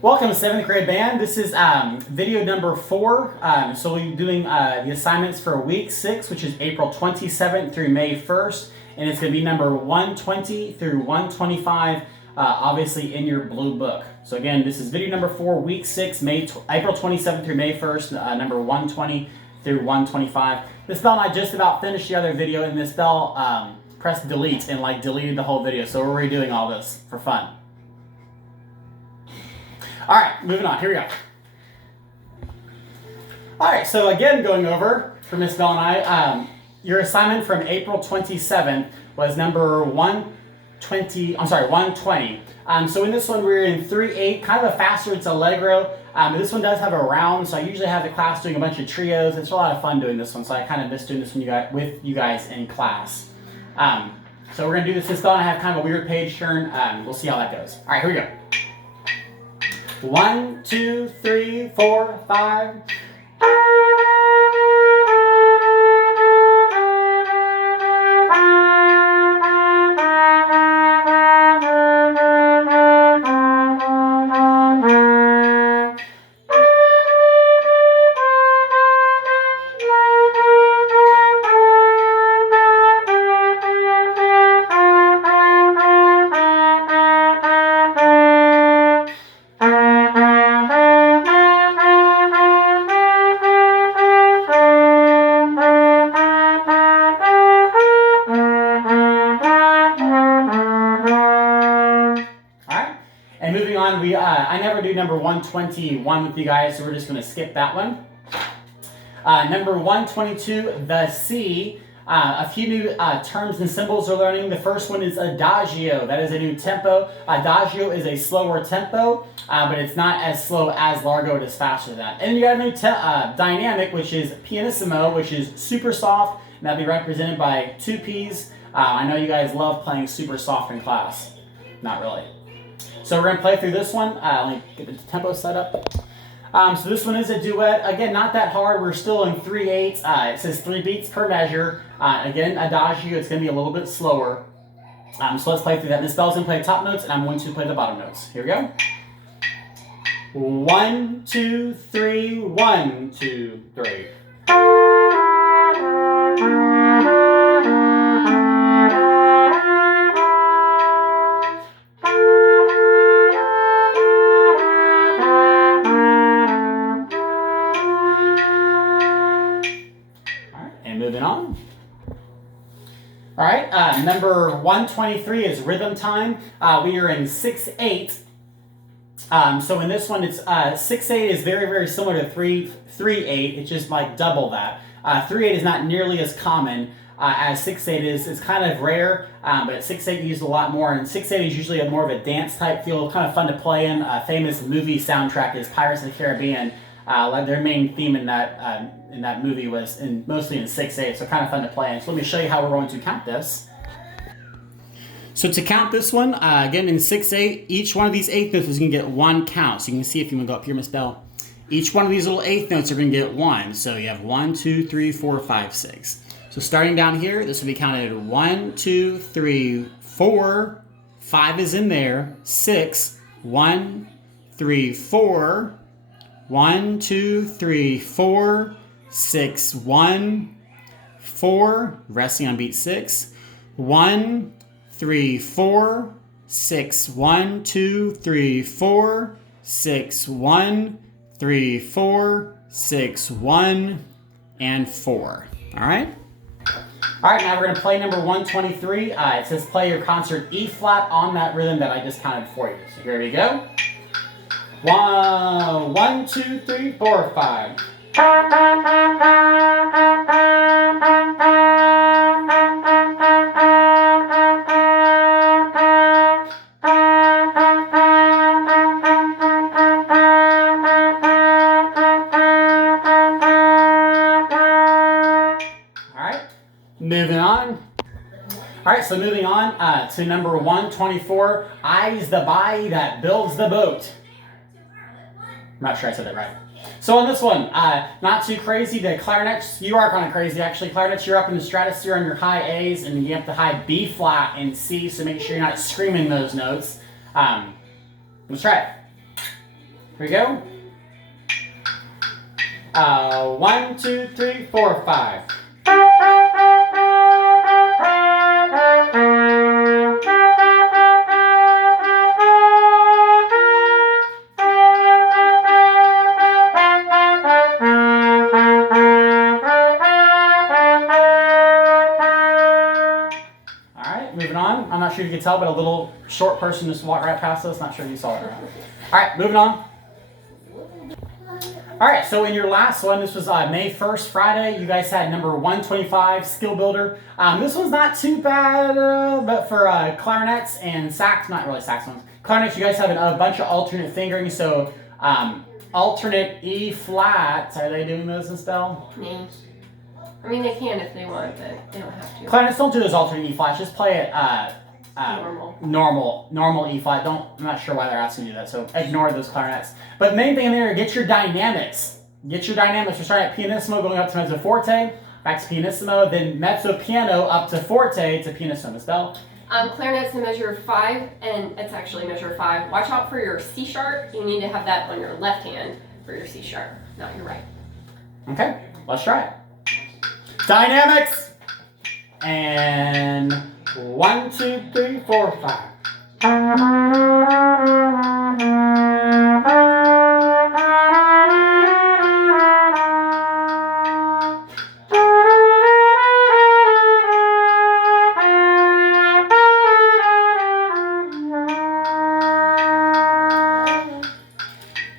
Welcome to 7th grade band. This is video number 4. So we'll be doing the assignments for week 6, which is April 27th through May 1st. And it's going to be number 120 through 125, obviously in your blue book. So again, this is video number 4, week 6, April 27th through May 1st, number 120 through 125. Miss Bell and I just about finished the other video, and Miss Bell pressed delete and deleted the whole video. So we're redoing all this for fun. All right, moving on. Here we go. All right, so again, going over for Miss Bell and I, your assignment from April 27th was number 120. So in this one, we're in 3/8, kind of a faster. It's Allegro. This one does have a round, so I usually have the class doing a bunch of trios. It's a lot of fun doing this one, so I kind of miss doing this with you guys in class. So we're gonna do this. Miss Bell and I have kind of a weird page turn. We'll see how that goes. All right, here we go. 1, 2, 3, 4, 5. And moving on, I never do number 121 with you guys, so we're just going to skip that one. Number 122, the C. A few new terms and symbols we're learning. The first one is adagio. That is a new tempo. Adagio is a slower tempo, but it's not as slow as largo. It is faster than that. And you got a new dynamic, which is pianissimo, which is super soft, and that'll be represented by 2 P's. I know you guys love playing super soft in class. Not really. So we're going to play through this one. Let me get the tempo set up. So this one is a duet. Again, not that hard. We're still in 3/8. It says 3 beats per measure. Again, adagio, it's going to be a little bit slower. So let's play through that. Miss Bell's going to play the top notes, and I'm going to play the bottom notes. Here we go. 1, 2, 3, 1, 2, 3. Moving on. All right, number 123 is rhythm time. We are in 6/8. So in this one, it's 6/8 is very, very similar to 3/8. It's just like double that. 3/8 is not nearly as common as 6/8 is. It's kind of rare, but 6/8 used a lot more. And 6/8 is usually more of a dance type feel, kind of fun to play in. Famous movie soundtrack is Pirates of the Caribbean. Their main theme in that movie was mostly in 6/8, so kind of fun to play in. So let me show you how we're going to count this. So to count this one, again in 6/8, each one of these eighth notes is going to get 1 count. So you can see if you want to go up here, Miss Bell. Each one of these little eighth notes are going to get 1. So you have 1, 2, 3, 4, 5, 6. So starting down here, this will be counted 1, 2, 3, 4. 5 is in there. 6. 1, 3, 4. 1, 2, 3, 4, 6, 1, 4, resting on beat 6, 1, 3, 4, 6, 1, 2, 3, 4, 6, 1, 3, 4, 6, 1, and 4. All right? All right, now we're going to play number 123. It says play your concert E flat on that rhythm that I just counted for you. So here we go. 1, 2, 3, 4, 5. Moving on. All right, so moving on to number 124. I's the buy that builds the boat. I'm not sure I said that right. So on this one, not too crazy. The clarinets, you are kind of crazy actually. Clarinets, you're up in the stratosphere on your high A's, and you have the high B flat and C, so make sure you're not screaming those notes. Let's try it. Here we go. 1, 2, 3, 4, 5. Moving on. I'm not sure if you can tell, but a little short person just walked right past us. Not sure if you saw it or not. All right, moving on. All right, so in your last one, this was May 1st, Friday. You guys had number 125, Skill Builder. This one's not too bad, but for clarinets and sax, not really saxophones. Clarinets, you guys have a bunch of alternate fingering, so alternate E flat. Are they doing those in spell? Yeah. I mean, they can if they want, but they don't have to. Clarinets don't do those alternate E flats. Just play it normal E flat. I'm not sure why they're asking you that, so ignore those clarinets. But main thing in there, get your dynamics. Get your dynamics. We're starting at pianissimo, going up to mezzo forte, back to pianissimo, then mezzo piano up to forte to pianissimo. Spell? Clarinet's a measure 5, and it's actually measure 5. Watch out for your C sharp. You need to have that on your left hand for your C sharp, not your right. Okay, let's try it. Dynamics. And 1, 2, 3, 4, 5.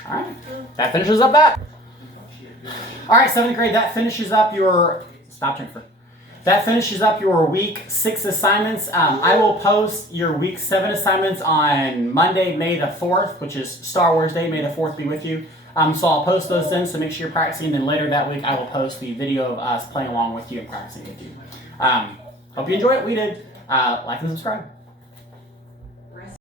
All right, that finishes up that. All right, 7th grade, that finishes up your... Stop, Jennifer. That finishes up your week 6 assignments. I will post your week 7 assignments on Monday, May the 4th, which is Star Wars Day. May the 4th be with you. So I'll post those then, so make sure you're practicing. Then later that week, I will post the video of us playing along with you and practicing with you. Hope you enjoy it. We did. Like and subscribe.